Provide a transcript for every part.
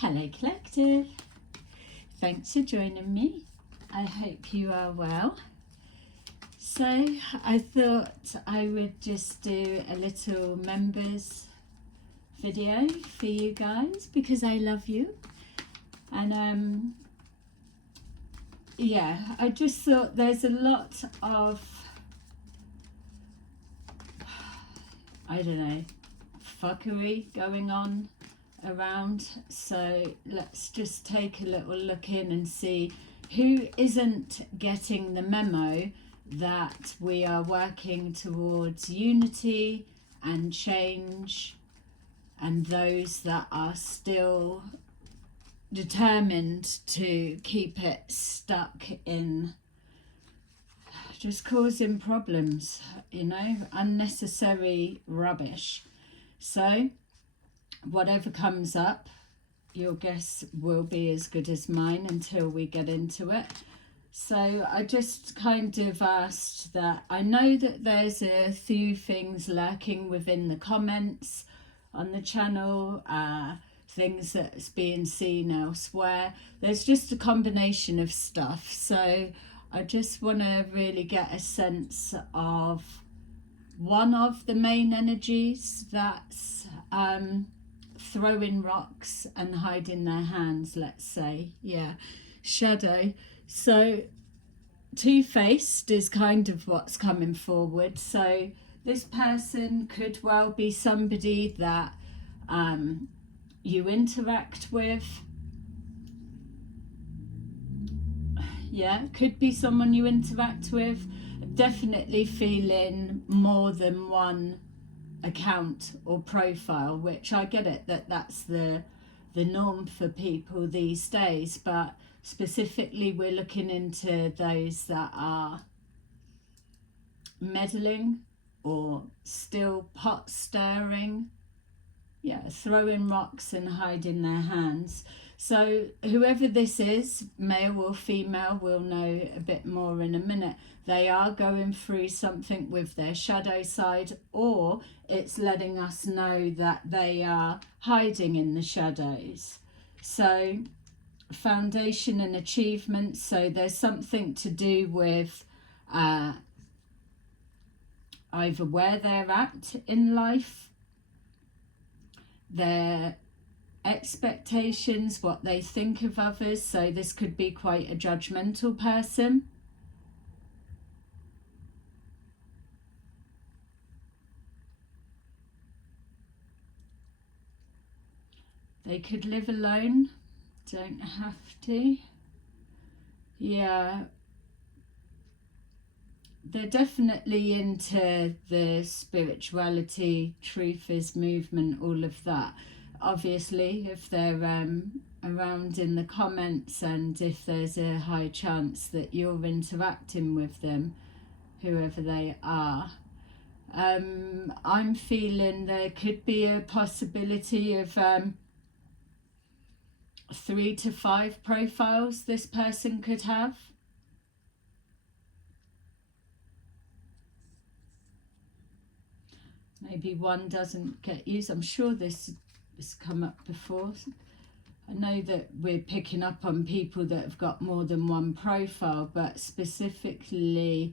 Hello Collective, thanks for joining me. I hope you are well. So I thought I would just do a little members video for you guys because I love you, and yeah, I just thought there's a lot of, I don't know, fuckery going on around, so let's just take a little look in and see who isn't getting the memo that we are working towards unity and change, and those that are still determined to keep it stuck in just causing problems, you know, unnecessary rubbish. So whatever comes up, your guess will be as good as mine until we get into it. So I just kind of asked that. I know that there's a few things lurking within the comments on the channel, things that's being seen elsewhere. There's just a combination of stuff. So I just want to really get a sense of one of the main energies that's throwing rocks and hiding their hands, let's say. Yeah, shadow. So two-faced is kind of what's coming forward. So this person could well be somebody that you interact with. Yeah, could be someone you interact with. Definitely feeling more than one account or profile, which I get it that that's the norm for people these days, but specifically we're looking into those that are meddling or still pot stirring, yeah, throwing rocks and hiding their hands. So whoever this is, male or female, we'll know a bit more in a minute. They are going through something with their shadow side, or it's letting us know that they are hiding in the shadows. So foundation and achievement, so there's something to do with either where they're at in life, their expectations, what they think of others. So this could be quite a judgmental person. They could live alone, don't have to. Yeah, they're definitely into the spirituality, truth is movement, all of that. Obviously, if they're around in the comments, and if there's a high chance that you're interacting with them, whoever they are, I'm feeling there could be a possibility of 3 to 5 profiles this person could have. Maybe one doesn't get used. I'm sure this has come up before. I know that we're picking up on people that have got more than one profile, but specifically,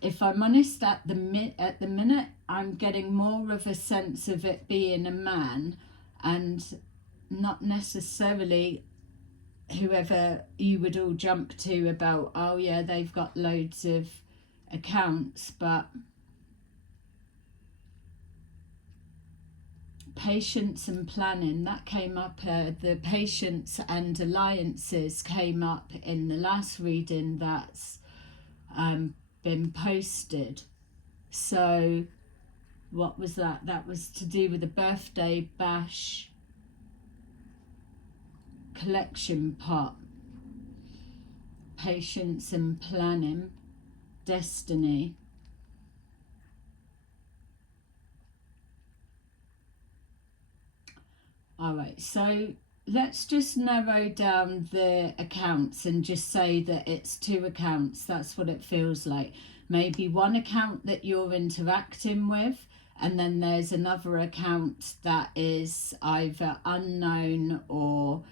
if I'm honest, at the minute, I'm getting more of a sense of it being a man, and not necessarily whoever you would all jump to about, oh yeah, they've got loads of accounts, but patience and planning, that came up. The patience and alliances came up in the last reading that's been posted. So what was that? That was to do with the birthday bash collection pot. Patience and planning, destiny. All right, so let's just narrow down the accounts and just say that it's 2 accounts. That's what it feels like. Maybe one account that you're interacting with, and then there's another account that is either unknown or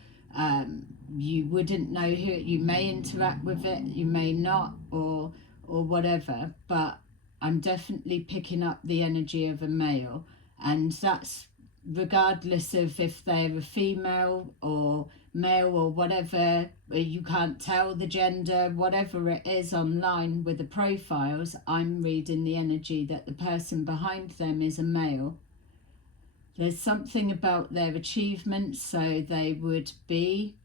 wouldn't know who, you may interact with it, you may not, or whatever, but I'm definitely picking up the energy of a male, and that's regardless of if they're a female or male or whatever. You can't tell the gender, whatever it is online with the profiles. I'm reading the energy that the person behind them is a male. There's something about their achievements, so they would be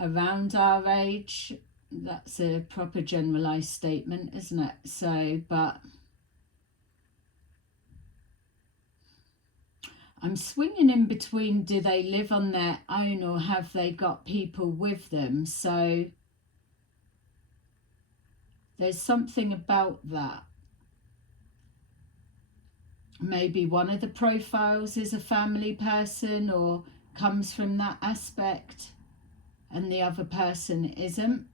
around our age. That's a proper generalized statement, isn't it? So, but I'm swinging in between, do they live on their own or have they got people with them? So there's something about that. Maybe one of the profiles is a family person or comes from that aspect, and the other person isn't.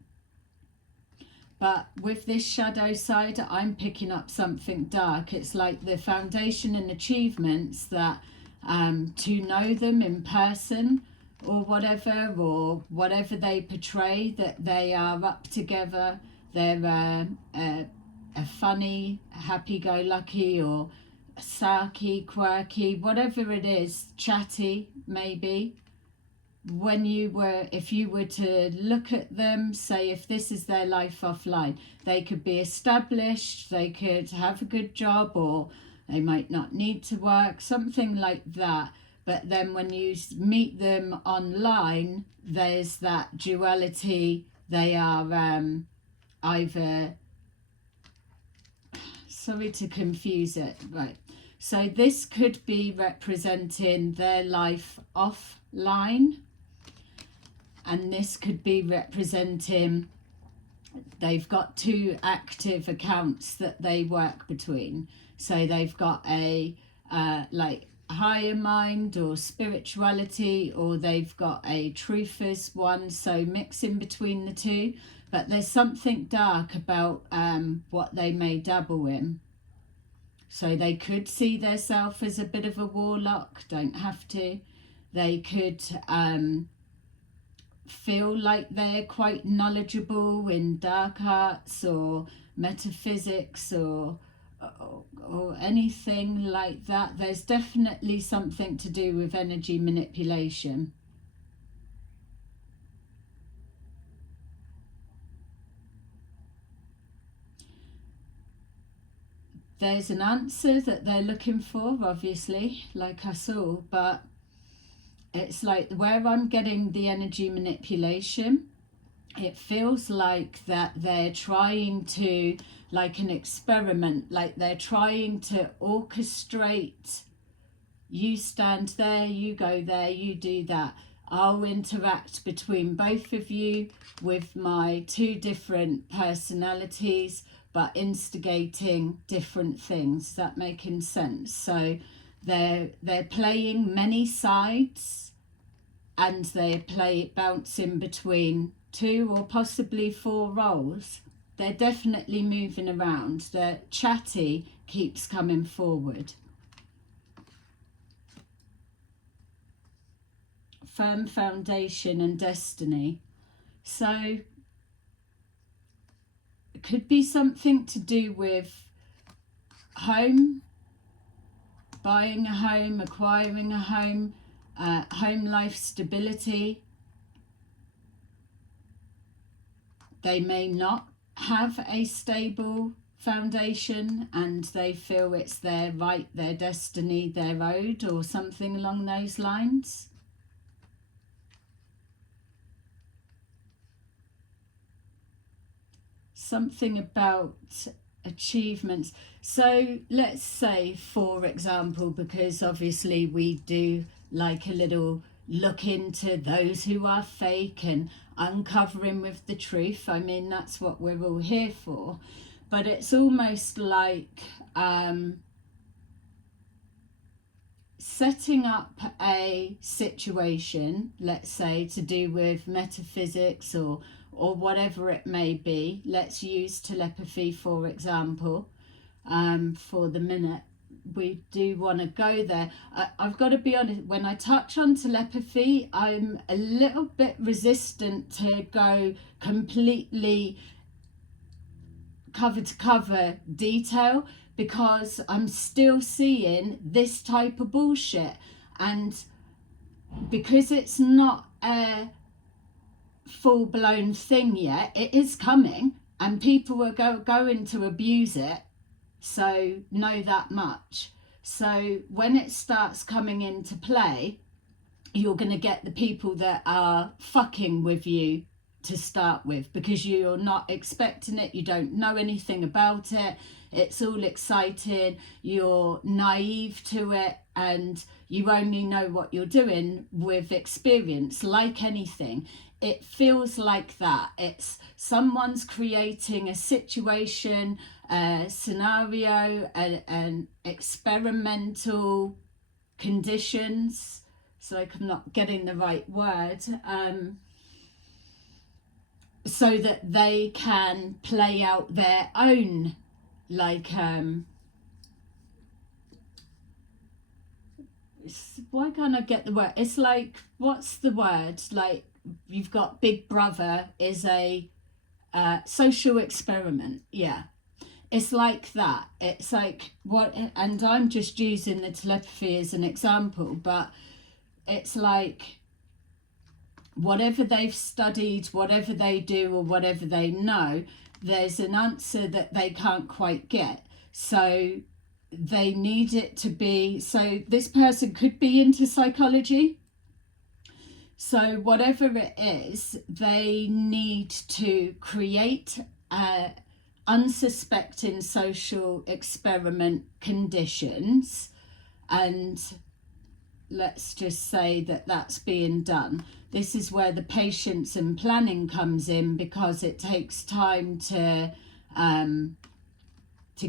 But with this shadow side, I'm picking up something dark. It's like the foundation and achievements that to know them in person or whatever they portray, that they are up together, they're a funny, happy-go-lucky, or sarky, quirky, whatever it is, chatty maybe. If you were to look at them, say if this is their life offline, they could be established, they could have a good job, or they might not need to work, something like that. But then when you meet them online, there's that duality. They are either, sorry to confuse it, right, so this could be representing their life offline, and this could be representing they've got two active accounts that they work between. So they've got a like higher mind or spirituality, or they've got a truthist one, so mixing between the two. But there's something dark about what they may dabble in. So they could see themselves as a bit of a warlock, don't have to. They could feel like they're quite knowledgeable in dark arts or metaphysics or anything like that. There's definitely something to do with energy manipulation. There's an answer that they're looking for, obviously, like us all, but it's like where I'm getting the energy manipulation, it feels like that they're trying to, like an experiment, like they're trying to orchestrate, you stand there, you go there, you do that. I'll interact between both of you with my two different personalities, but instigating different things. Is that making sense? So they're playing many sides, and they bounce in between 2 or possibly 4 roles. They're definitely moving around. The chatty keeps coming forward. Firm foundation and destiny. So it could be something to do with home, buying a home, acquiring a home, home life stability. They may not have a stable foundation and they feel it's their right, their destiny, their owed, or something along those lines. Something about achievements. So let's say, for example, because obviously we do like a little look into those who are fake and uncovering with the truth. I mean, that's what we're all here for. But it's almost like setting up a situation, let's say, to do with metaphysics or whatever it may be. Let's use telepathy, for example, for the minute. we do want to go there. I've got to be honest, when I touch on telepathy, I'm a little bit resistant to go completely cover to cover detail, because I'm still seeing this type of bullshit, and because it's not a full-blown thing yet, it is coming and people are going to abuse it. So know that much. So when it starts coming into play, you're going to get the people that are fucking with you to start with, because you're not expecting it, you don't know anything about it, it's all exciting, you're naive to it, and you only know what you're doing with experience. Like anything, it feels like that. It's someone's creating a situation, a scenario, an experimental conditions. It's like I'm not getting the right word. So that they can play out their own, like, why can't I get the word? It's like, what's the word? Like, you've got Big Brother is a social experiment. Yeah, it's like that. It's like what, and I'm just using the telepathy as an example, but it's like whatever they've studied, whatever they do or whatever they know, there's an answer that they can't quite get. So they need it to be, so this person could be into psychology. So whatever it is, they need to create unsuspecting social experiment conditions, and let's just say that that's being done. This is where the patience and planning comes in, because it takes time to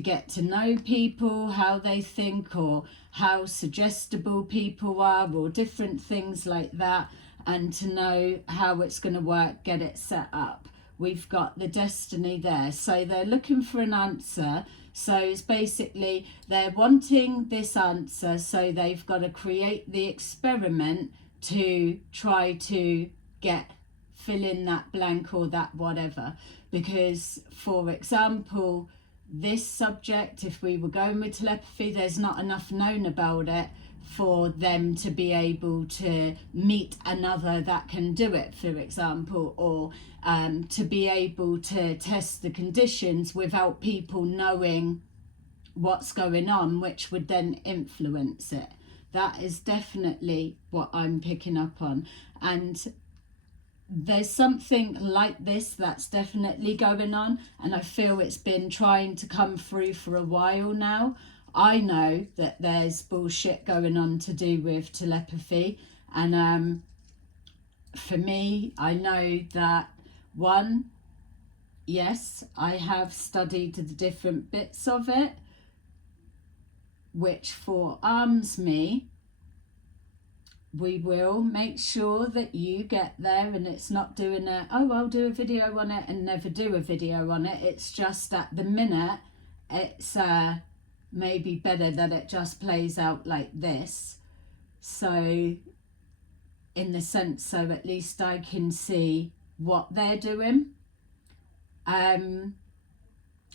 get to know people, how they think, or how suggestible people are, or different things like that, and to know how it's going to work, get it set up. We've got the destiny there. So they're looking for an answer. So it's basically they're wanting this answer, so they've got to create the experiment to try to fill in that blank or that whatever. Because, for example, this subject, if we were going with telepathy, there's not enough known about it for them to be able to meet another that can do it, for example, or to be able to test the conditions without people knowing what's going on, which would then influence it. That is definitely what I'm picking up on. And there's something like this that's definitely going on, and I feel it's been trying to come through for a while now. I know that there's bullshit going on to do with telepathy, and for me, I know that, one, yes, I have studied the different bits of it, which forearms me. We will make sure that you get there, and it's not doing a, oh, I'll do a video on it and never do a video on it. It's just at the minute, it's maybe better that it just plays out like this. So in the sense, so at least I can see what they're doing.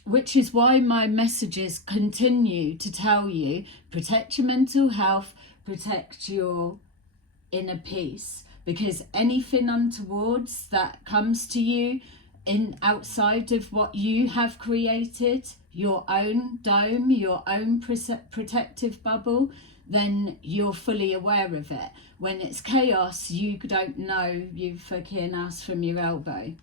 Which is why my messages continue to tell you, protect your mental health, protect your inner peace, because anything untowards that comes to you in outside of what you have created, your own dome, your own protective bubble, then you're fully aware of it. When it's chaos, you don't know, you fucking ass from your elbow.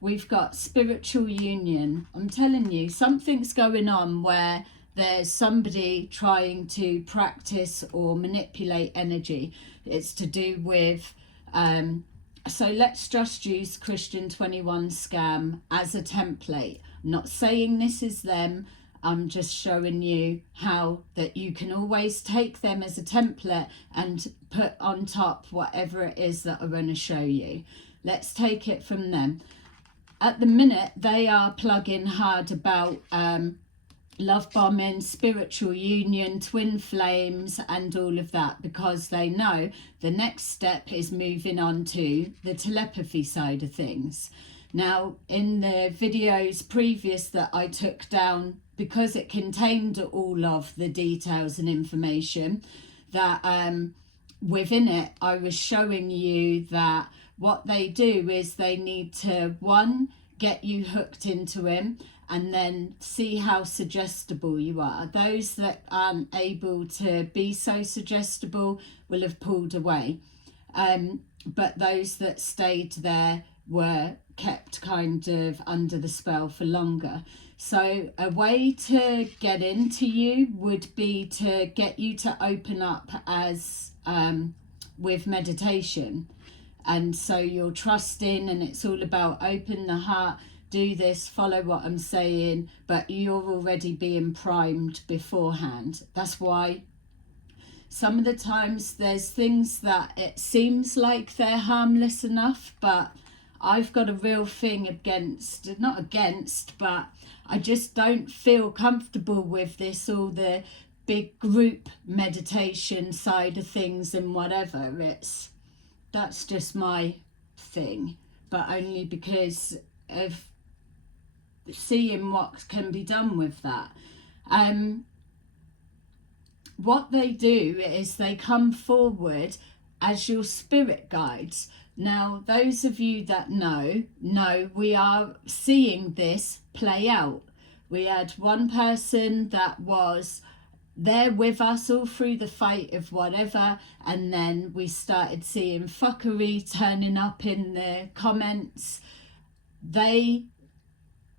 We've got spiritual union. I'm telling you, something's going on where there's somebody trying to practice or manipulate energy. It's to do with, so let's just use Christian 21 scam as a template. I'm not saying this is them. I'm just showing you how that you can always take them as a template and put on top whatever it is that I'm going to show you. Let's take it from them. At the minute, they are plugging hard about love bombing, spiritual union, twin flames, and all of that, because they know the next step is moving on to the telepathy side of things. Now, in the videos previous that I took down, because it contained all of the details and information, that within it, I was showing you that what they do is they need to, one, get you hooked into him, and then see how suggestible you are. Those that aren't able to be so suggestible will have pulled away. But those that stayed there were kept kind of under the spell for longer. So a way to get into you would be to get you to open up as with meditation. And so you're trusting, and it's all about open the heart, do this, follow what I'm saying, but you're already being primed beforehand. That's why some of the times there's things that it seems like they're harmless enough, but I've got a real thing against, not against, but I just don't feel comfortable with this, all the big group meditation side of things and whatever. That's just my thing, but only because of seeing what can be done with that. What they do is they come forward as your spirit guides. Now, those of you that know we are seeing this play out. We had one person that was there with us all through the fight of whatever, and then we started seeing fuckery turning up in the comments. They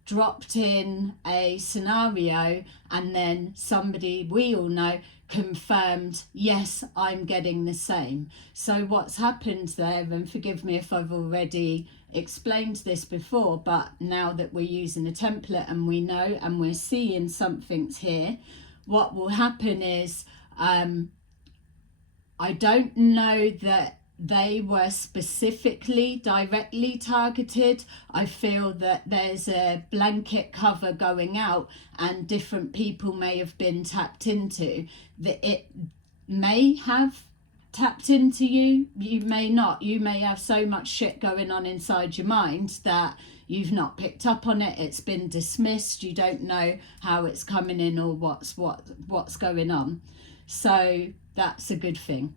dropped in a scenario, and then somebody we all know confirmed, yes, I'm getting the same. So what's happened there, and forgive me if I've already explained this before, but now that we're using a template and we know and we're seeing something's here, what will happen is I don't know that they were specifically directly targeted. I feel that there's a blanket cover going out, and different people may have been tapped into. That it may have tapped into you, you may not. You may have so much shit going on inside your mind that you've not picked up on it. It's been dismissed. You don't know how it's coming in or what's going on. So that's a good thing.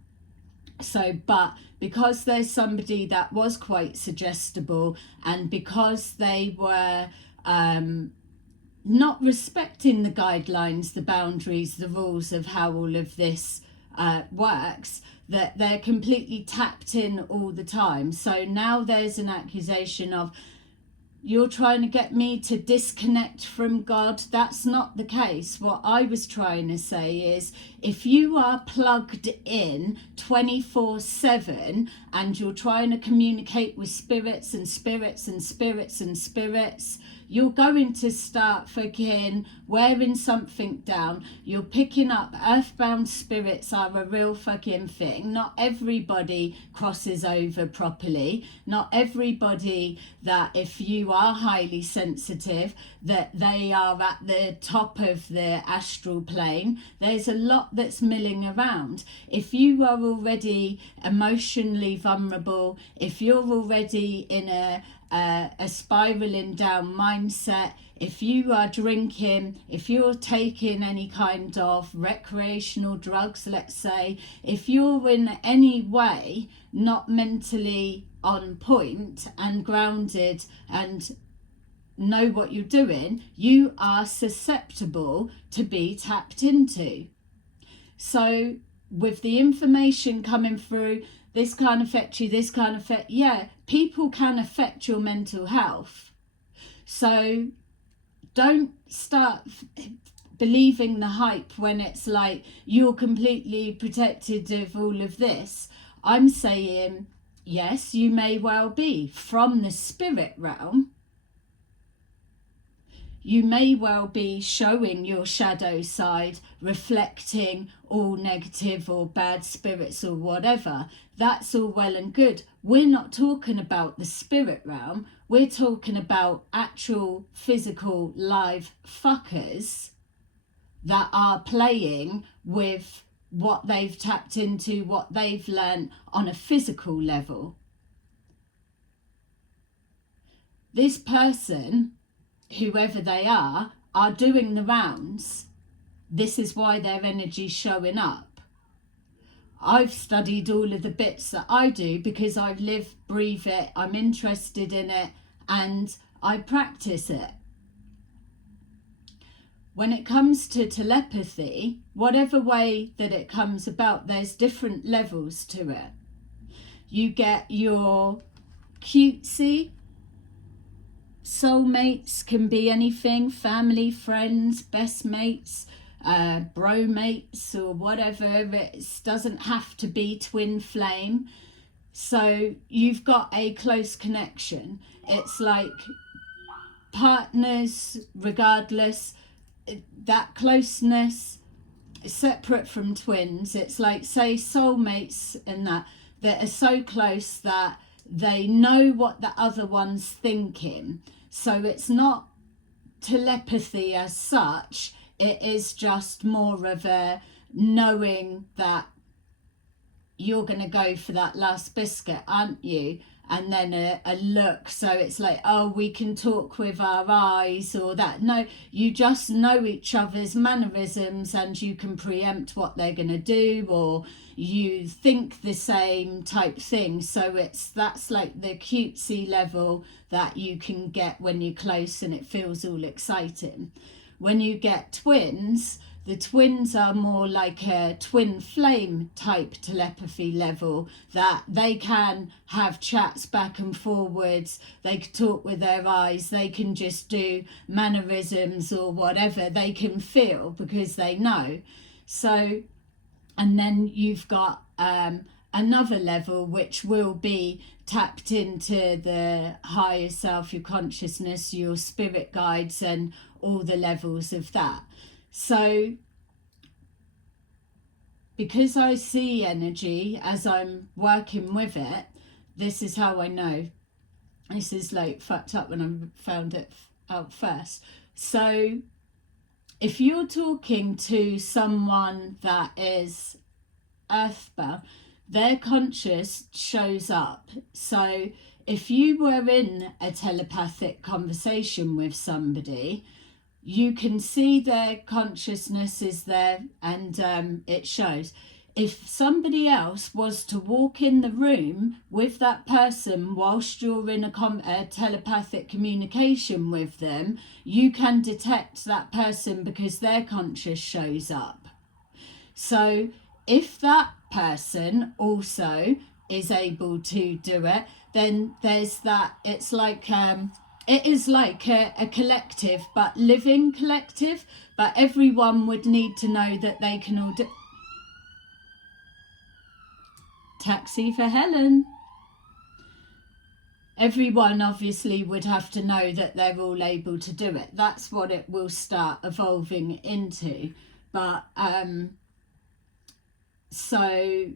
So, but because there's somebody that was quite suggestible, and because they were not respecting the guidelines, the boundaries, the rules of how all of this works, that they're completely tapped in all the time. So now there's an accusation of, you're trying to get me to disconnect from God. That's not the case. What I was trying to say is, if you are plugged in 24/7 and you're trying to communicate with spirits and spirits and spirits and spirits, you're going to start fucking wearing something down. You're picking up earthbound spirits are a real fucking thing. Not everybody crosses over properly. Not everybody that, if you are highly sensitive, that they are at the top of the astral plane. There's a lot that's milling around. If you are already emotionally vulnerable, if you're already in a spiraling down mindset, if you are drinking, if you're taking any kind of recreational drugs, let's say, if you're in any way not mentally on point and grounded and know what you're doing, you are susceptible to be tapped into. So with the information coming through, this can't affect you, this can't affect, yeah, people can affect your mental health. So don't start believing the hype when it's like you're completely protected of all of this. I'm saying, yes, you may well be from the spirit realm. You may well be showing your shadow side, reflecting all negative or bad spirits or whatever. That's all well and good. We're not talking about the spirit realm. We're talking about actual physical live fuckers that are playing with what they've tapped into, what they've learned on a physical level. This person, whoever they are doing the rounds. This is why their energy's showing up. I've studied all of the bits that I do because I live, breathe it, I'm interested in it, and I practice it. When it comes to telepathy, whatever way that it comes about, there's different levels to it. You get your cutesy soulmates, can be anything, family, friends, best mates, bro mates, or whatever. It doesn't have to be twin flame. So you've got a close connection. It's like partners, regardless, that closeness is separate from twins. It's like, say, soulmates and that are so close that they know what the other one's thinking. So it's not telepathy as such, it is just more of a knowing that you're going to go for that last biscuit, aren't you? And then a look, so it's like, oh, we can talk with our eyes or that. No, you just know each other's mannerisms and you can preempt what they're going to do, or you think the same type thing. So that's like the cutesy level that you can get when you're close and it feels all exciting. When you get twins, the twins are more like a twin flame type telepathy level, that they can have chats back and forwards, they can talk with their eyes, they can just do mannerisms or whatever, they can feel because they know. So, and then you've got another level which will be tapped into the higher self, your consciousness, your spirit guides, and all the levels of that. So because I see energy as I'm working with it, this is how I know. This is like fucked up when I found it out first. So if you're talking to someone that is earthbound, their conscious shows up. So if you were in a telepathic conversation with somebody, you can see their consciousness is there, and it shows. If somebody else was to walk in the room with that person whilst you're in a telepathic communication with them, you can detect that person because their conscious shows up. So if that person also is able to do it, then there's that, it's like it is like a collective, but living collective, but everyone would need to know that they can all do. Taxi for Helen. Everyone obviously would have to know that they're all able to do it. That's what it will start evolving into. But so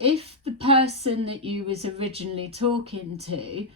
if the person that you was originally talking to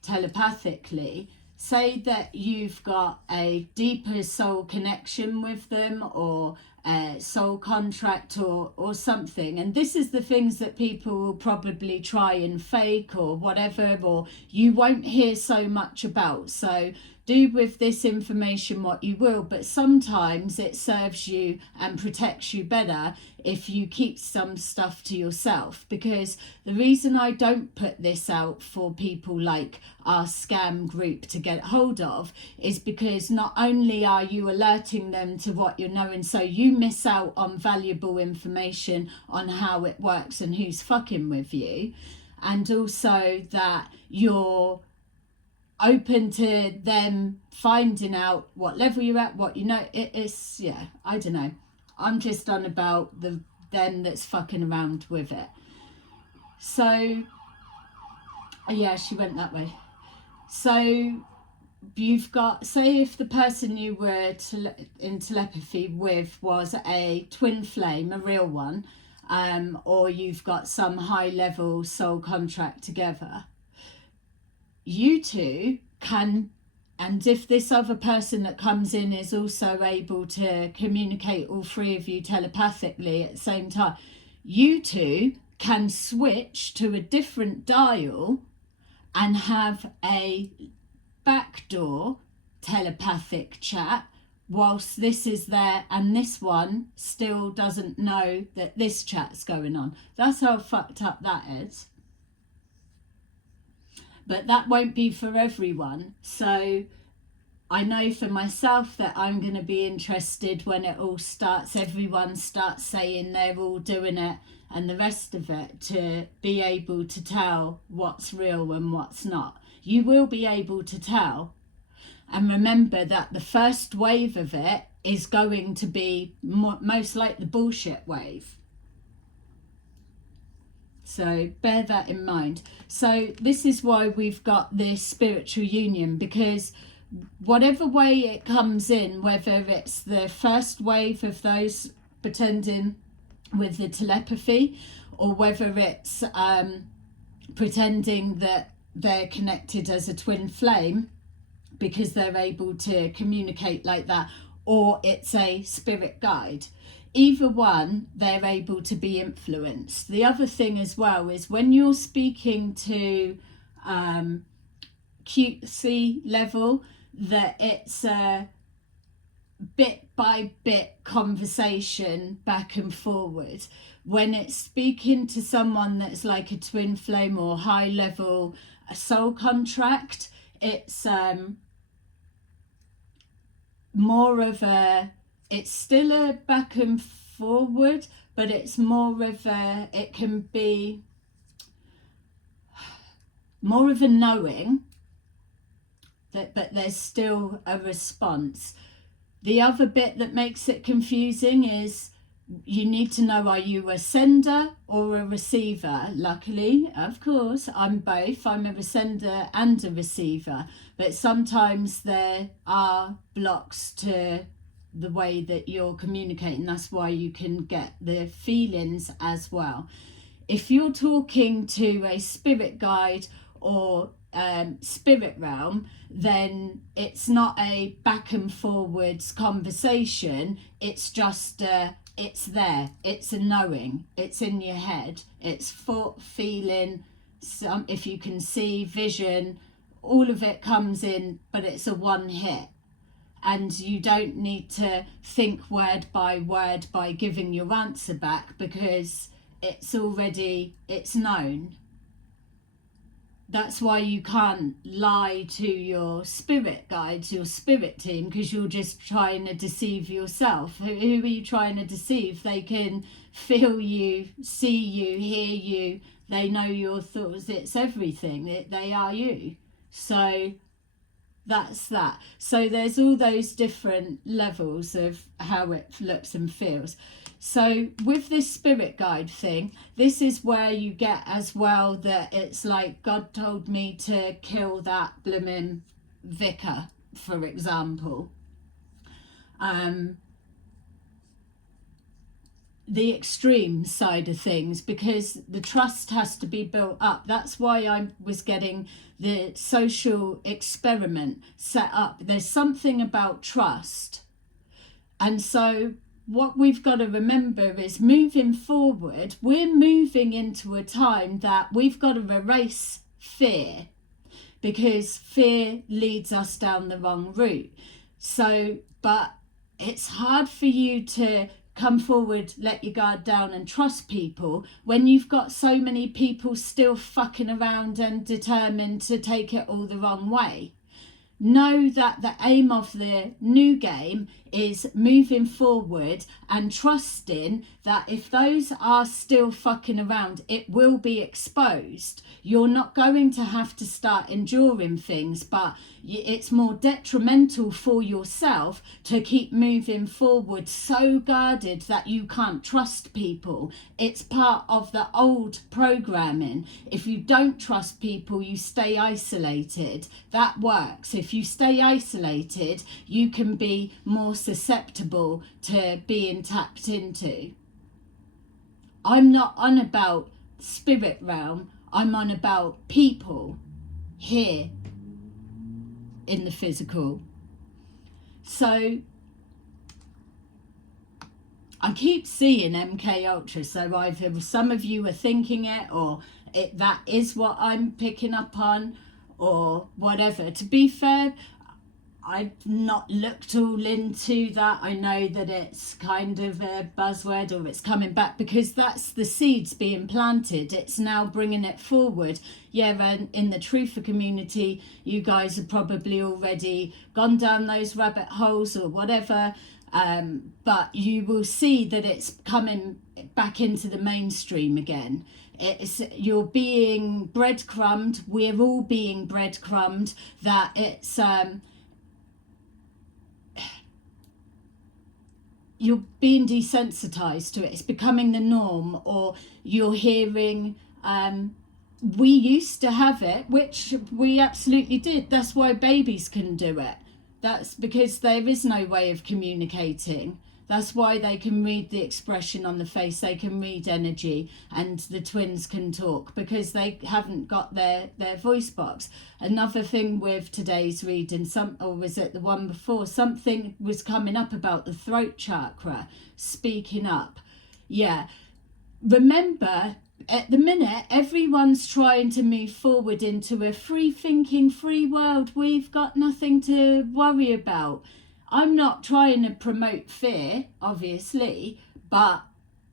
telepathically, say that you've got a deeper soul connection with them, or a soul contract, or something, and this is the things that people will probably try and fake or whatever, or you won't hear so much about. So do with this information what you will, but sometimes it serves you and protects you better if you keep some stuff to yourself. Because the reason I don't put this out for people like our scam group to get hold of is because not only are you alerting them to what you're knowing, so you miss out on valuable information on how it works and who's fucking with you, and also that you're open to them finding out what level you're at, what you know. It is, yeah, I don't know, I'm just on about them that's fucking around with it. So yeah, she went that way. So you've got, say if the person you were in telepathy with was a twin flame, a real one, or you've got some high level soul contract together, you two can and if this other person that comes in is also able to communicate all three of you telepathically at the same time, you two can switch to a different dial and have a backdoor telepathic chat whilst this is there, and this one still doesn't know that this chat's going on. That's how fucked up that is. But that won't be for everyone. So I know for myself that I'm going to be interested when it all starts, everyone starts saying they're all doing it and the rest of it, to be able to tell what's real and what's not. You will be able to tell. And remember that the first wave of it is going to be most like the bullshit wave. So bear that in mind. So this is why we've got this spiritual union, because whatever way it comes in, whether it's the first wave of those pretending with the telepathy, or whether it's pretending that they're connected as a twin flame because they're able to communicate like that, or it's a spirit guide. Either one, they're able to be influenced. The other thing as well is when you're speaking to QC level, that it's a bit by bit conversation back and forward. When it's speaking to someone that's like a twin flame or high level a soul contract, it's more of a, it's still a back and forward, but it's more of a, it can be more of a knowing that, but there's still a response. The other bit that makes it confusing is you need to know, are you a sender or a receiver? Luckily, of course, I'm both. I'm a sender and a receiver, but sometimes there are blocks to the way that you're communicating. That's why you can get the feelings as well. If you're talking to a spirit guide or spirit realm, then it's not a back and forwards conversation. It's just it's there, it's a knowing, it's in your head, it's thought, feeling, some, if you can see, vision, all of it comes in, but it's a one hit. And you don't need to think word by giving your answer back, because it's already, it's known. That's why you can't lie to your spirit guides, your spirit team, because you're just trying to deceive yourself. Who are you trying to deceive? They can feel you, see you, hear you. They know your thoughts. It's everything. They are you. So that's that. So there's all those different levels of how it looks and feels. So with this spirit guide thing, this is where you get as well that it's like God told me to kill that blooming vicar, for example. The extreme side of things, because the trust has to be built up. That's why I was getting the social experiment set up. There's something about trust. And so what we've got to remember is, moving forward, we're moving into a time that we've got to erase fear, because fear leads us down the wrong route. So, but it's hard for you to come forward, let your guard down and trust people when you've got so many people still fucking around and determined to take it all the wrong way. Know that the aim of the new game is moving forward and trusting that if those are still fucking around, it will be exposed. You're not going to have to start enduring things, but it's more detrimental for yourself to keep moving forward so guarded that you can't trust people. It's part of the old programming. If you don't trust people, you stay isolated. That works. If you stay isolated, you can be more susceptible to being tapped into. I'm not on about spirit realm, I'm on about people here in the physical. So I keep seeing MK Ultra, so either some of you are thinking it, or that is what I'm picking up on, or whatever. To be fair, I've not looked all into that. I know that it's kind of a buzzword, or it's coming back, because that's the seeds being planted. It's now bringing it forward. Yeah, and in the truther community, you guys have probably already gone down those rabbit holes or whatever. But you will see that it's coming back into the mainstream again. You're being breadcrumbed. We're all being breadcrumbed. That it's you're being desensitized to it. It's becoming the norm. Or you're hearing, we used to have it, which we absolutely did. That's why babies can do it. That's because there is no way of communicating. That's why they can read the expression on the face. They can read energy, and the twins can talk because they haven't got their voice box. Another thing with today's reading, or was it the one before, something was coming up about the throat chakra, speaking up. Yeah. Remember, at the minute, everyone's trying to move forward into a free-thinking, free world. We've got nothing to worry about. I'm not trying to promote fear, obviously, but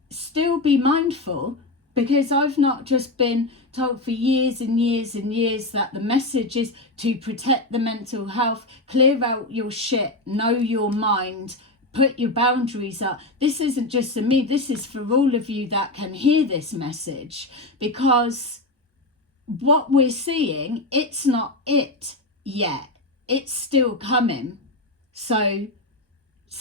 still be mindful, because I've not just been told for years and years and years that the message is to protect the mental health, clear out your shit, know your mind, put your boundaries up. This isn't just for me, this is for all of you that can hear this message, because what we're seeing, it's not it yet. It's still coming. So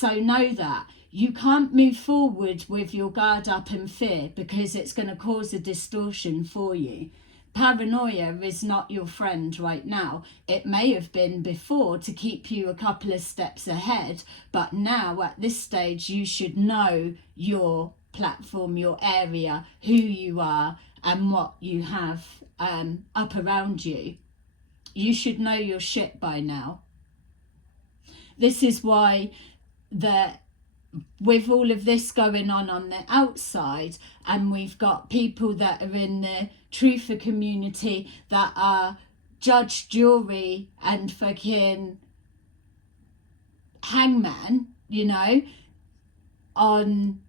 know that. You can't move forward with your guard up in fear, because it's going to cause a distortion for you. Paranoia is not your friend right now. It may have been before to keep you a couple of steps ahead, but now at this stage you should know your platform, your area, who you are and what you have up around you. You should know your shit by now. This is why with all of this going on the outside, and we've got people that are in the truther community that are judge, jury and fucking hangman, you know, on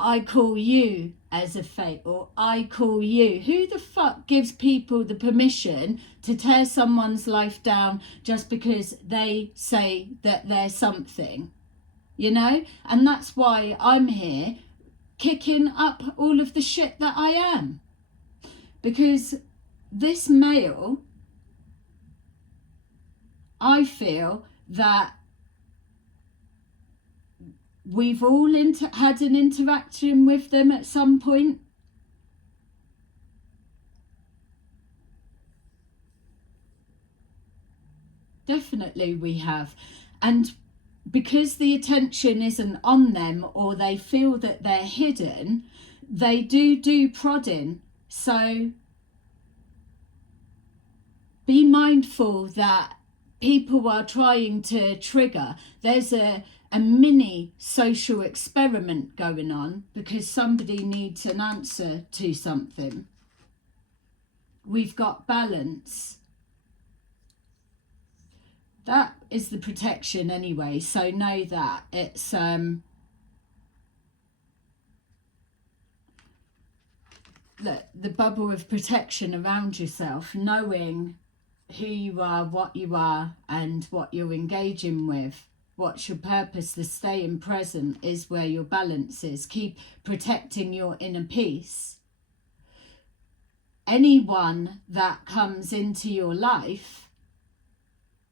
I call you as a fate, or I call you. Who the fuck gives people the permission to tear someone's life down just because they say that they're something? You know? And that's why I'm here kicking up all of the shit that I am. Because this male, I feel that we've all had an interaction with them at some point. Definitely we have. And because the attention isn't on them, or they feel that they're hidden, they do prodding. So be mindful that people are trying to trigger. There's a mini social experiment going on because somebody needs an answer to something. We've got balance. That is the protection anyway, so know that. It's the bubble of protection around yourself, knowing who you are, and what you're engaging with. What's your purpose? The staying present is where your balance is. Keep protecting your inner peace. Anyone that comes into your life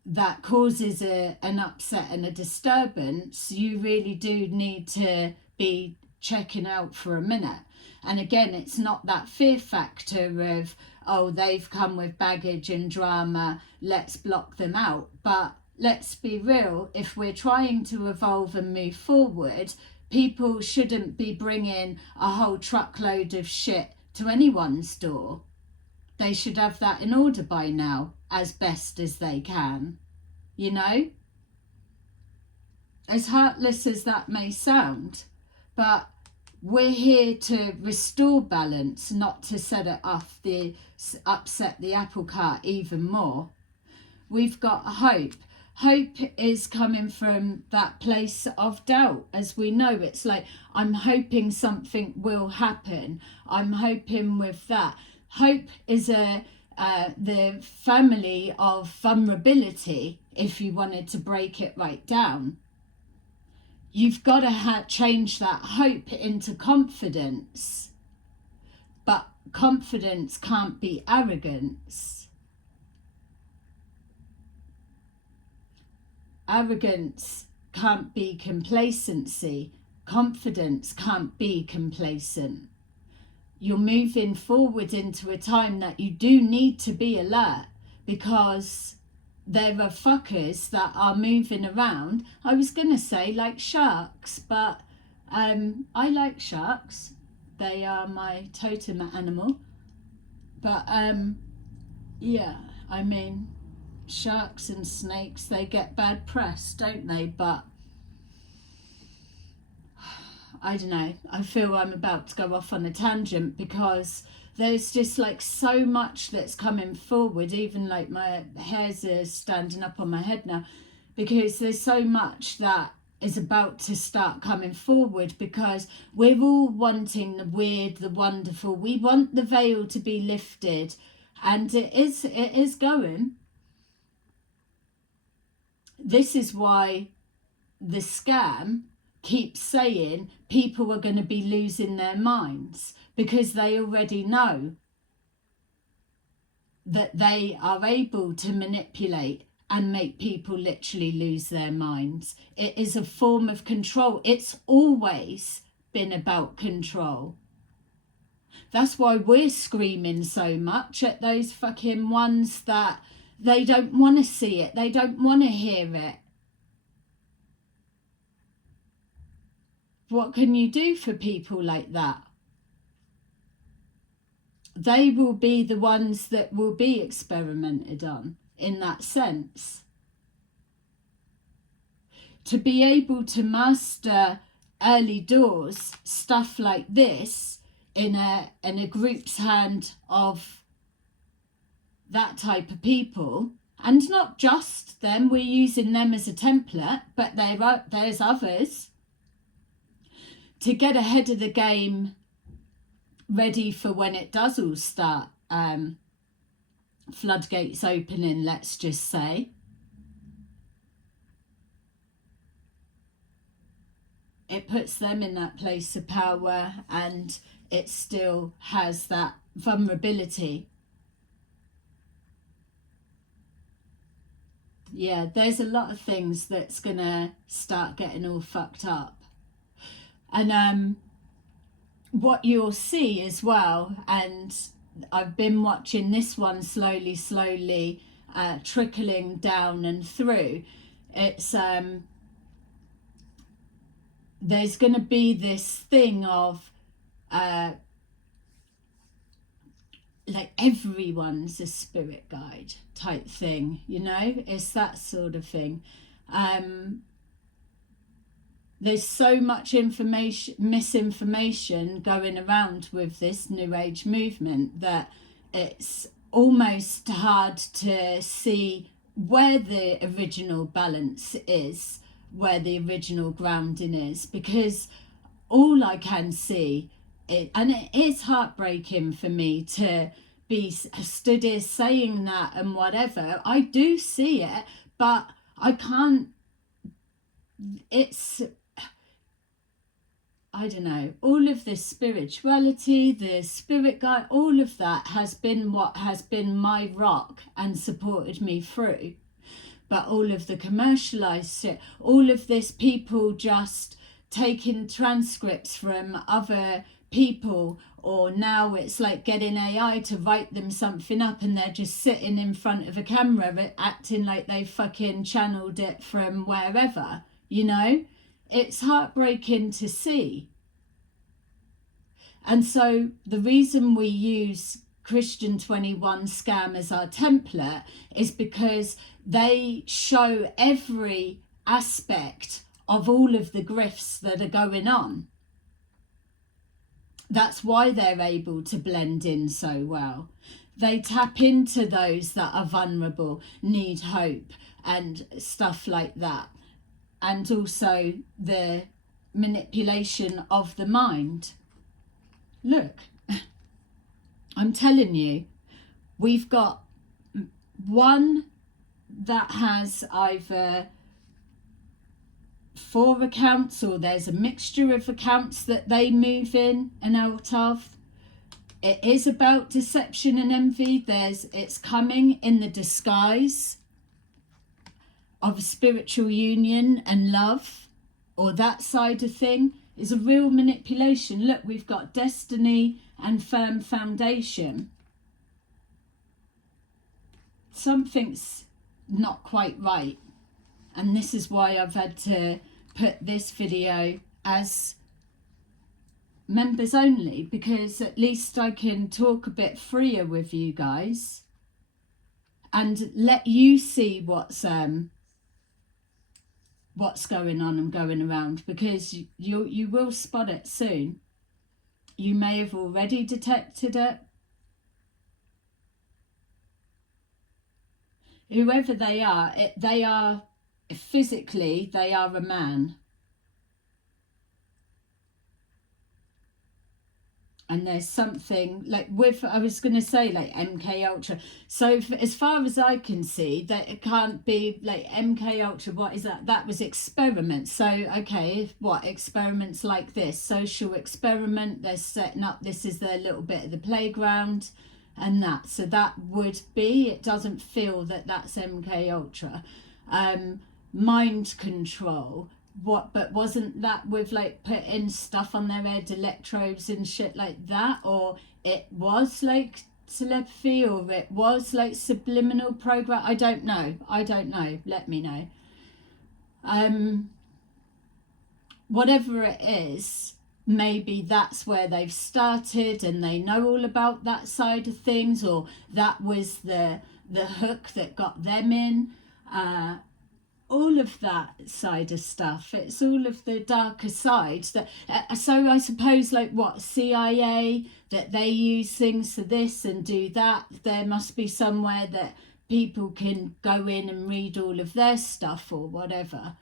that causes an upset and a disturbance, you really do need to be checking out for a minute. And again, it's not that fear factor of, oh, they've come with baggage and drama, let's block them out. But let's be real, if we're trying to evolve and move forward, people shouldn't be bringing a whole truckload of shit to anyone's door. They should have that in order by now. as best as they can, you know? As heartless as that may sound, but we're here to restore balance, not to set it off upset the apple cart even more. We've got hope. Hope is coming from that place of doubt. As we know, it's like, I'm hoping something will happen. I'm hoping with that. Hope is the family of vulnerability, if you wanted to break it right down. You've got to change that hope into confidence. But confidence can't be arrogance. Arrogance can't be complacency. Confidence can't be complacent. You're moving forward into a time that you do need to be alert, because there are fuckers that are moving around. I was going to say like sharks, but I like sharks. They are my totem animal. But yeah, I mean, sharks and snakes, they get bad press, don't they? But I don't know, I feel I'm about to go off on a tangent, because there's just like so much that's coming forward. Even like my hairs are standing up on my head now, because there's so much that is about to start coming forward, because we're all wanting the weird, the wonderful. We want the veil to be lifted, and it is going. This is why the scam keeps saying people are going to be losing their minds, because they already know that they are able to manipulate and make people literally lose their minds. It is a form of control. It's always been about control. That's why we're screaming so much at those fucking ones that they don't want to see it. They don't want to hear it. What can you do for people like that? They will be the ones that will be experimented on in that sense. To be able to master early doors, stuff like this, in a group's hand of that type of people, and not just them, we're using them as a template, but there's others, to get ahead of the game, ready for when it does all start, floodgates opening, let's just say. It puts them in that place of power, and it still has that vulnerability. Yeah, there's a lot of things that's gonna start getting all fucked up. And what you'll see as well, and I've been watching this one slowly trickling down and through, it's there's going to be this thing of like everyone's a spirit guide type thing, you know? It's that sort of thing. There's so much misinformation going around with this New Age movement that it's almost hard to see where the original balance is, where the original grounding is, because all I can see, and it is heartbreaking for me to be stood here saying that and whatever. I do see it, but I can't, it's, I don't know, all of this spirituality, the spirit guide, all of that has been what has been my rock and supported me through. But all of the commercialized shit, all of this people just taking transcripts from other people, or now it's like getting AI to write them something up and they're just sitting in front of a camera acting like they fucking channeled it from wherever, you know? It's heartbreaking to see. And so the reason we use Christian 21 scam as our template is because they show every aspect of all of the grifts that are going on. That's why they're able to blend in so well. They tap into those that are vulnerable, need hope and stuff like that. And also the manipulation of the mind. Look, I'm telling you, we've got one that has either 4 accounts, or there's a mixture of accounts that they move in and out of. It is about deception and envy. It's coming in the disguise of spiritual union and love, or that side of thing is a real manipulation. Look, we've got destiny and firm foundation. Something's not quite right, and this is why I've had to put this video as members only, because at least I can talk a bit freer with you guys and let you see what's going on and going around, because you will spot it soon. You may have already detected it. Whoever they are, physically, they are a man. And there's something like with, I was going to say like MK Ultra. So as far as I can see, that it can't be like MK Ultra. What is that? That was experiments. So, okay, what experiments like this? Social experiment. They're setting up, this is their little bit of the playground and that. So that would be, it doesn't feel that that's MK Ultra. Mind control. What, but wasn't that with like putting stuff on their head, electrodes and shit like that? Or it was like telepathy, or it was like subliminal program? I don't know. Let me know. Whatever it is, maybe that's where they've started and they know all about that side of things, or that was the hook that got them in. All of that side of stuff. It's all of the darker sides that so I suppose like what CIA, that they use things for this and do that. There must be somewhere that people can go in and read all of their stuff or whatever.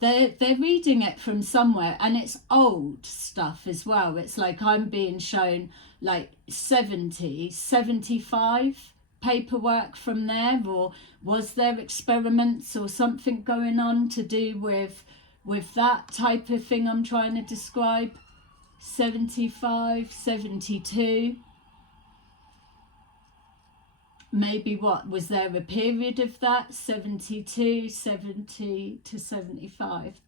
They're reading it from somewhere, and it's old stuff as well. It's like I'm being shown like 75 paperwork from there, or was there experiments or something going on to do with that type of thing I'm trying to describe? 75, 72. Maybe what was there a period of that? 72, 70 to 75.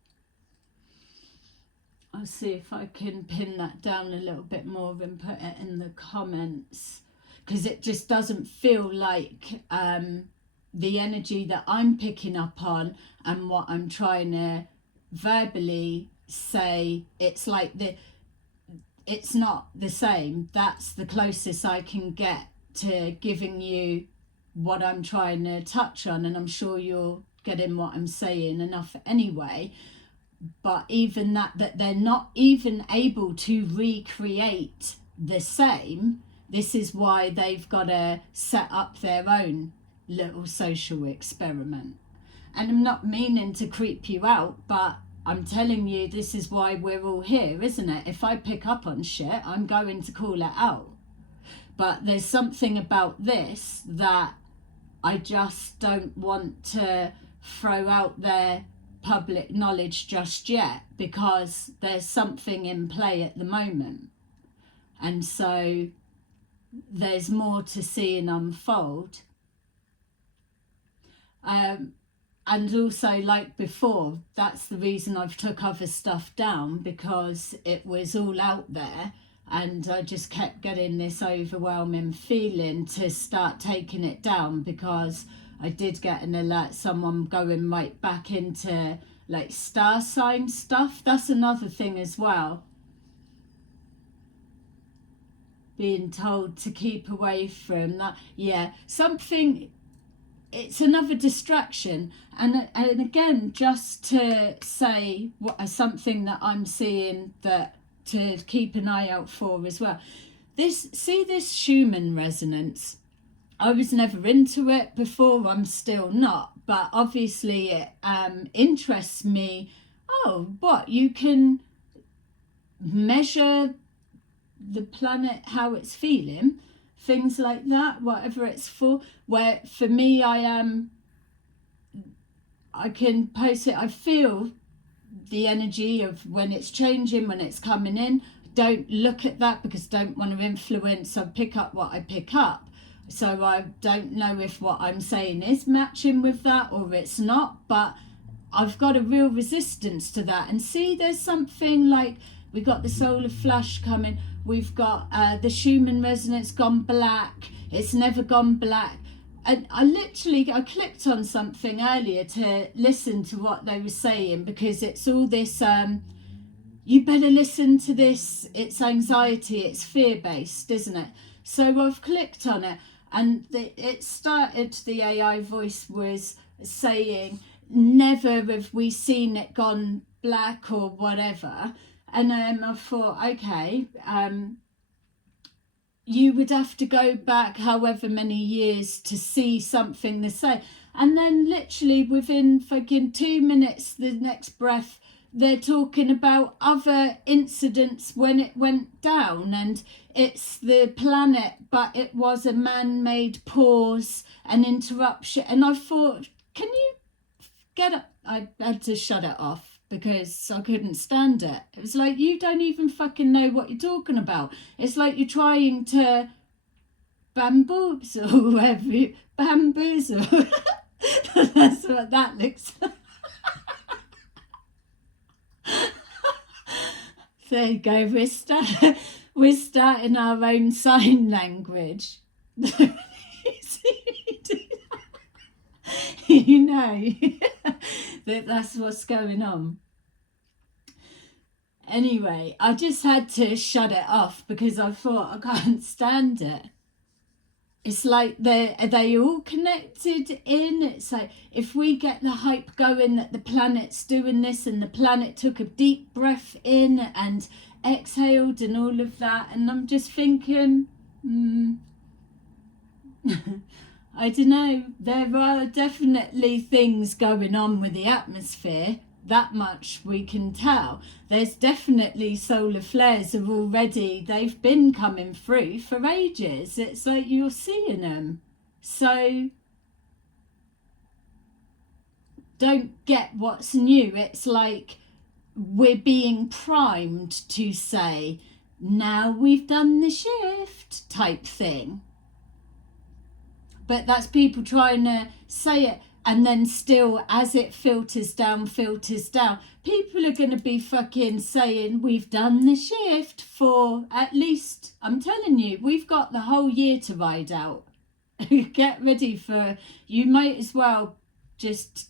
I'll see if I can pin that down a little bit more and put it in the comments, because it just doesn't feel like the energy that I'm picking up on and what I'm trying to verbally say. It's like it's not the same. That's the closest I can get to giving you what I'm trying to touch on, and I'm sure you're getting what I'm saying enough anyway. But even that they're not even able to recreate the same. This is why they've got to set up their own little social experiment. And I'm not meaning to creep you out, but I'm telling you, this is why we're all here, isn't it? If I pick up on shit, I'm going to call it out. But there's something about this that I just don't want to throw out there public knowledge just yet, because there's something in play at the moment. And so there's more to see and unfold. And also, like before, that's the reason I've took other stuff down, because it was all out there and I just kept getting this overwhelming feeling to start taking it down, because I did get an alert, someone going right back into like star sign stuff. That's another thing as well. being told to keep away from that. Yeah, something, it's another distraction. And again, just to say something that I'm seeing that to keep an eye out for as well. This Schumann resonance, I was never into it before, I'm still not, but obviously it interests me. Oh, what, you can measure the planet, how it's feeling, things like that, whatever it's for. Where for me, I can post it, I feel the energy of when it's changing, when it's coming in. Don't look at that because I don't want to influence. I pick up what I pick up. So I don't know if what I'm saying is matching with that or it's not, but I've got a real resistance to that. And see, there's something like, we've got the solar flash coming, we've got the Schumann resonance gone black, it's never gone black. And I clicked on something earlier to listen to what they were saying, because it's all this, you better listen to this, it's anxiety, it's fear-based, isn't it? So I've clicked on it, and it started, the AI voice was saying, never have we seen it gone black or whatever. And I thought, okay, you would have to go back however many years to see something the same. And then literally within fucking 2 minutes, the next breath, they're talking about other incidents when it went down, and it's the planet, but it was a man-made pause and interruption. And I thought, can you get up? I had to shut it off because I couldn't stand it. It was like, you don't even fucking know what you're talking about. It's like you're trying to bamboozle whatever, bamboozle. That's what that looks like. There you go, we're starting our own sign language. You know, that's what's going on. Anyway, I just had to shut it off because I thought, I can't stand it. It's like, are they all connected in? It's like, if we get the hype going that the planet's doing this, and the planet took a deep breath in and exhaled and all of that, and I'm just thinking, I don't know, there are definitely things going on with the atmosphere, that much we can tell. There's definitely solar flares have already, they've been coming through for ages. It's like you're seeing them. So don't get what's new. It's like we're being primed to say, now we've done the shift type thing. But that's people trying to say it, and then still, as it filters down, people are going to be fucking saying, we've done the shift for at least, I'm telling you, we've got the whole year to ride out. Get ready for, you might as well just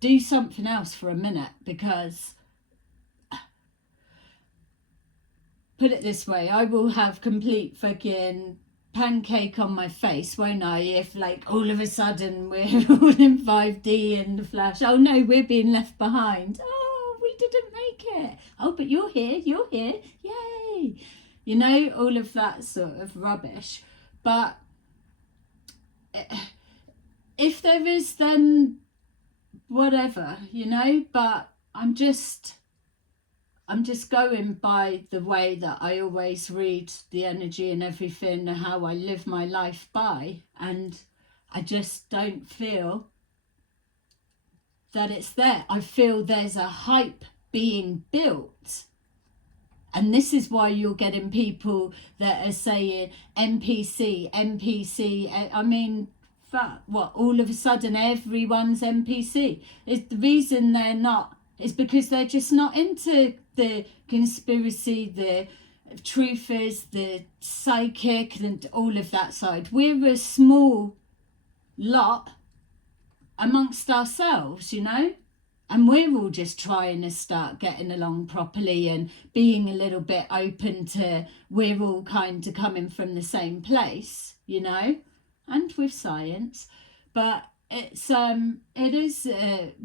do something else for a minute, because, put it this way, I will have complete fucking pancake on my face, won't I, if like all of a sudden we're all in 5D in the flash. Oh no, we're being left behind. Oh, we didn't make it. Oh, but you're here, yay. You know, all of that sort of rubbish. But if there is, then whatever, you know. But I'm just going by the way that I always read the energy and everything, and how I live my life by. And I just don't feel that it's there. I feel there's a hype being built. And this is why you're getting people that are saying NPC. I mean, what, all of a sudden everyone's NPC. It's the reason they're not. It's because they're just not into the conspiracy, the truthers, the psychic, and all of that side. We're a small lot amongst ourselves, you know. And we're all just trying to start getting along properly and being a little bit open to, we're all kind of coming from the same place, you know, and with science. But it is,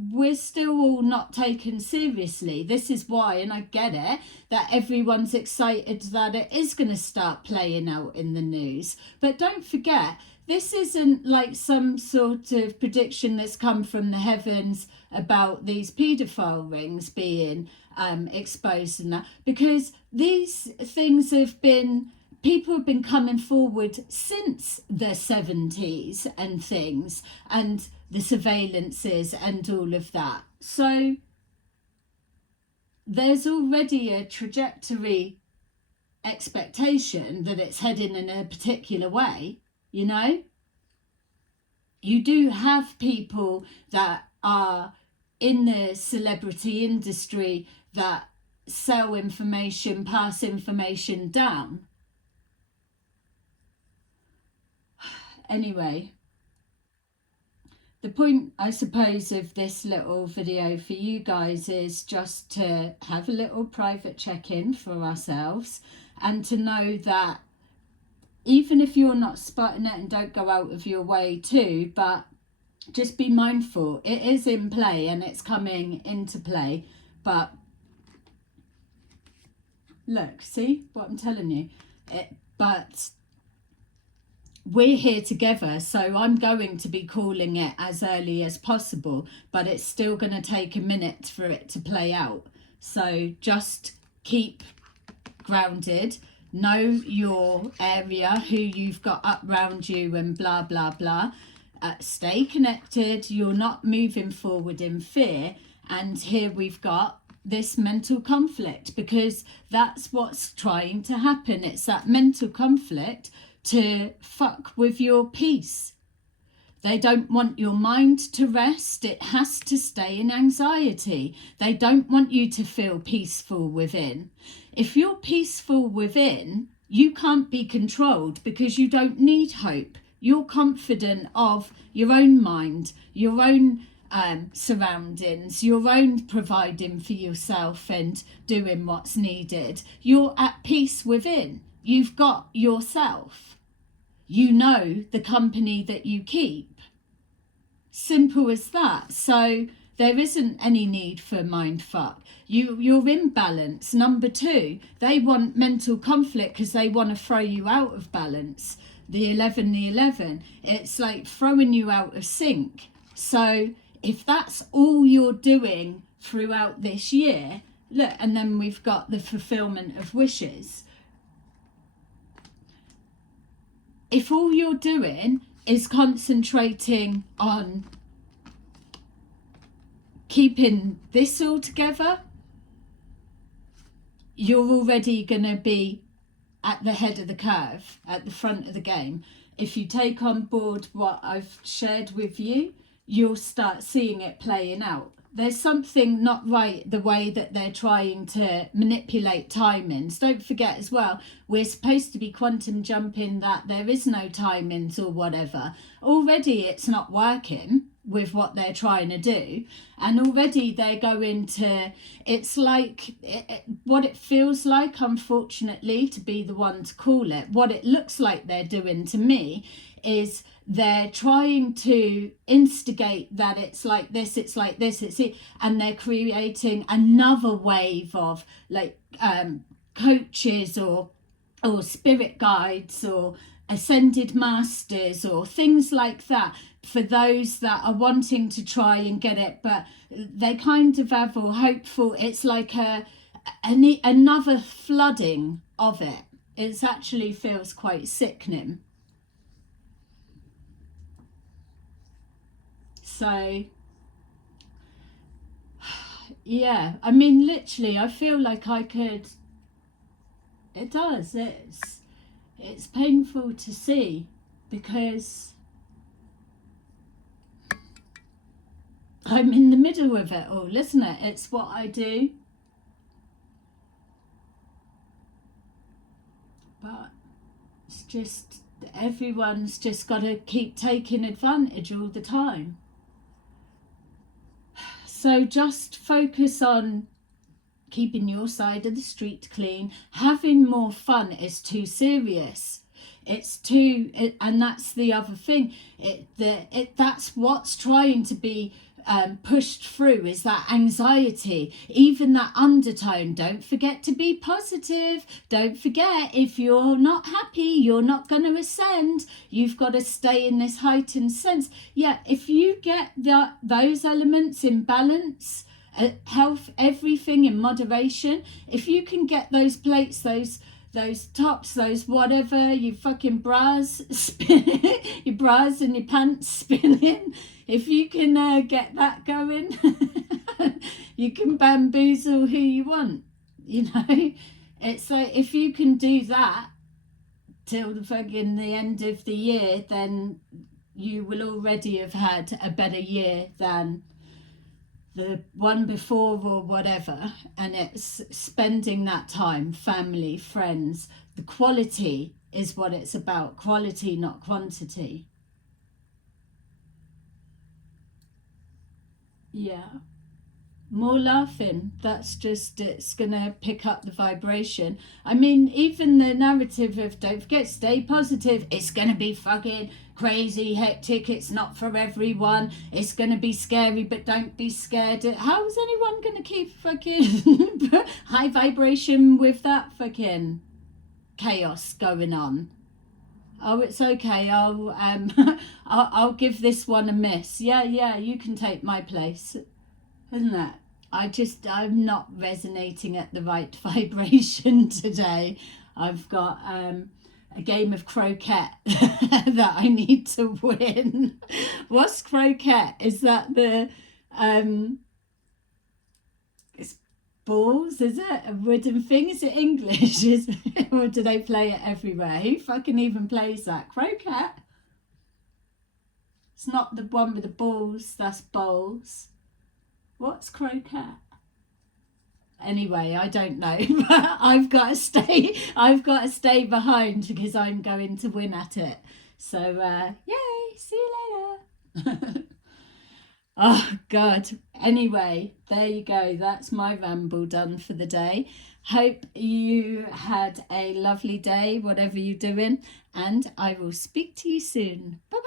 we're still all not taken seriously. This is why, and I get it, that everyone's excited that it is going to start playing out in the news. But don't forget, this isn't like some sort of prediction that's come from the heavens about these paedophile rings being exposed and that, because these things have been, people have been coming forward since the 70s and things, and the surveillances and all of that. So there's already a trajectory expectation that it's heading in a particular way, you know. You do have people that are in the celebrity industry that sell information, pass information down. Anyway, the point, I suppose, of this little video for you guys is just to have a little private check-in for ourselves, and to know that even if you're not spotting it, and don't go out of your way to, but just be mindful. It is in play and it's coming into play. But look, see what I'm telling you? But we're here together, so I'm going to be calling it as early as possible, but it's still going to take a minute for it to play out. So just keep grounded, know your area, who you've got up round you, and blah blah blah. Stay connected. You're not moving forward in fear. And here we've got this mental conflict, because that's what's trying to happen. It's that mental conflict to fuck with your peace. They don't want your mind to rest. It has to stay in anxiety. They don't want you to feel peaceful within. If you're peaceful within, you can't be controlled, because you don't need hope. You're confident of your own mind, your own surroundings, your own providing for yourself and doing what's needed. You're at peace within. You've got yourself. You know the company that you keep. Simple as that. So there isn't any need for mind fuck. You're in balance. Number two, they want mental conflict because they want to throw you out of balance. The 11, it's like throwing you out of sync. So if that's all you're doing throughout this year, look, and then we've got the fulfillment of wishes. If all you're doing is concentrating on keeping this all together, you're already going to be at the head of the curve, at the front of the game. If you take on board what I've shared with you, you'll start seeing it playing out. There's something not right the way that they're trying to manipulate timings. Don't forget as well, we're supposed to be quantum jumping that there is no timings or whatever. Already it's not working with what they're trying to do, and already they're going to, it's like what it feels like, unfortunately, to be the one to call it, what it looks like they're doing to me is they're trying to instigate that it's like this, it's like this, it's it, and they're creating another wave of like coaches or spirit guides or ascended masters or things like that, for those that are wanting to try and get it, but they kind of have, or hopeful, it's like another flooding of it. It actually feels quite sickening. So yeah, I mean, literally I feel like I could, it does, it's painful to see, because I'm in the middle of it all, isn't it? It's what I do. But it's just, everyone's just got to keep taking advantage all the time. So just focus on keeping your side of the street clean. Having more fun is too serious. It's too, and that's the other thing. That's what's trying to be pushed through, is that anxiety, even that undertone. Don't forget to be positive. Don't forget, if you're not happy, you're not going to ascend. You've got to stay in this heightened sense. Yeah, if you get those elements in balance, health, everything in moderation, if you can get those plates, those tops, those whatever, you fucking bras spinning, your bras and your pants spinning, if you can get that going, you can bamboozle who you want, you know. It's like, if you can do that till the fucking the end of the year, then you will already have had a better year than the one before or whatever. And it's spending that time, family, friends. The quality is what it's about. Quality, not quantity. Yeah. More laughing. That's just, it's gonna pick up the vibration. I mean, even the narrative of don't forget, stay positive. It's gonna be fucking crazy, hectic. It's not for everyone. It's gonna be scary, but don't be scared. How is anyone gonna keep fucking high vibration with that fucking chaos going on? Oh, it's okay. I'll give this one a miss. Yeah, you can take my place, isn't it? I'm not resonating at the right vibration today. I've got a game of croquet that I need to win. What's croquet? Is that the it's balls, is it? A wooden thing? Is it English? Or do they play it everywhere? Who fucking even plays that? Croquet? It's not the one with the balls, that's bowls. What's croquet? Anyway, I don't know. But I've got to stay behind because I'm going to win at it. So yay, see you later. Oh God. Anyway, there you go. That's my ramble done for the day. Hope you had a lovely day, whatever you're doing, and I will speak to you soon. Bye.